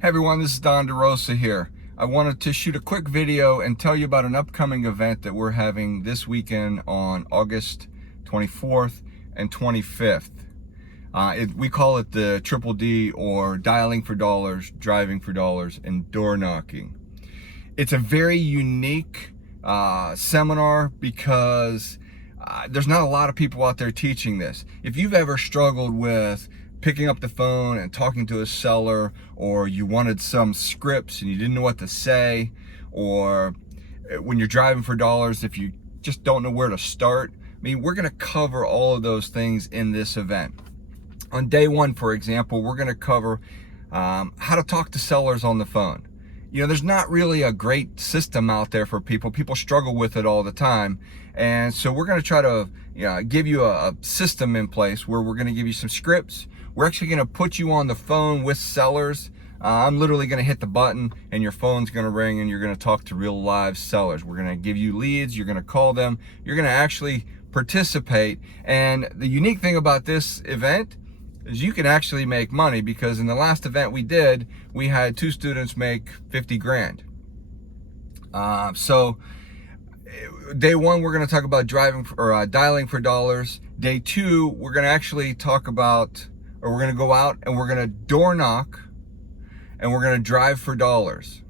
Hey everyone, this is DeRosa here. I wanted to shoot a quick video and tell you about an upcoming event that we're having this weekend on August 24th and 25th. We call it the Triple D, or Dialing for Dollars, Driving for Dollars, and Door Knocking. It's a very unique seminar because there's not a lot of people out there teaching this. If you've ever struggled with picking up the phone and talking to a seller, or you wanted some scripts and you didn't know what to say, or when you're driving for dollars, if you just don't know where to start, I mean, we're going to cover all of those things in this event. On day one, for example, we're going to cover how to talk to sellers on the phone. You know, there's not really a great system out there for people. People struggle with it all the time. And so we're going to try to give you a system in place where we're going to give you some scripts. We're actually going to put you on the phone with sellers. I'm literally going to hit the button and your phone's going to ring and you're going to talk to real live sellers. We're going to give you leads. You're going to call them. You're going to actually participate. And the unique thing about this event is you can actually make money, because in the last event we did, we had 2 students make 50 grand. So day one, we're going to talk about dialing for dollars. Day two, we're going to actually talk about, or we're going to go out and we're going to door knock and we're going to drive for dollars.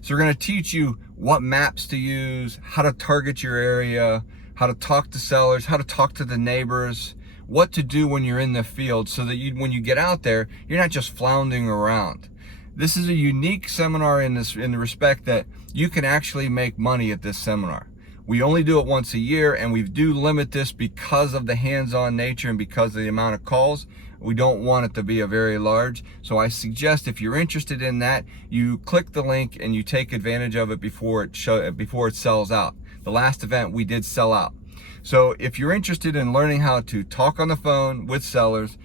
So we're going to teach you what maps to use, how to target your area, how to talk to sellers, how to talk to the neighbors, what to do when you're in the field, so that when you get out there, you're not just floundering around. This is a unique seminar in the respect that you can actually make money at this seminar. We only do it once a year, and we do limit this because of the hands-on nature and because of the amount of calls. We don't want it to be a very large. So I suggest, if you're interested in that, you click the link and you take advantage of it before it sells out. The last event we did sell out. So if you're interested in learning how to talk on the phone with sellers,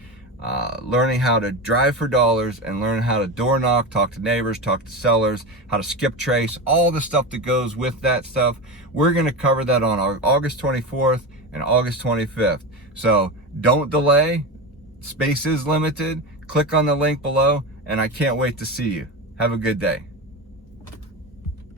learning how to drive for dollars, and learn how to door knock, talk to neighbors, talk to sellers, how to skip trace, all the stuff that goes with that stuff, we're going to cover that on August 24th and August 25th. So don't delay. Space is limited. Click on the link below, and I can't wait to see you. Have a good day.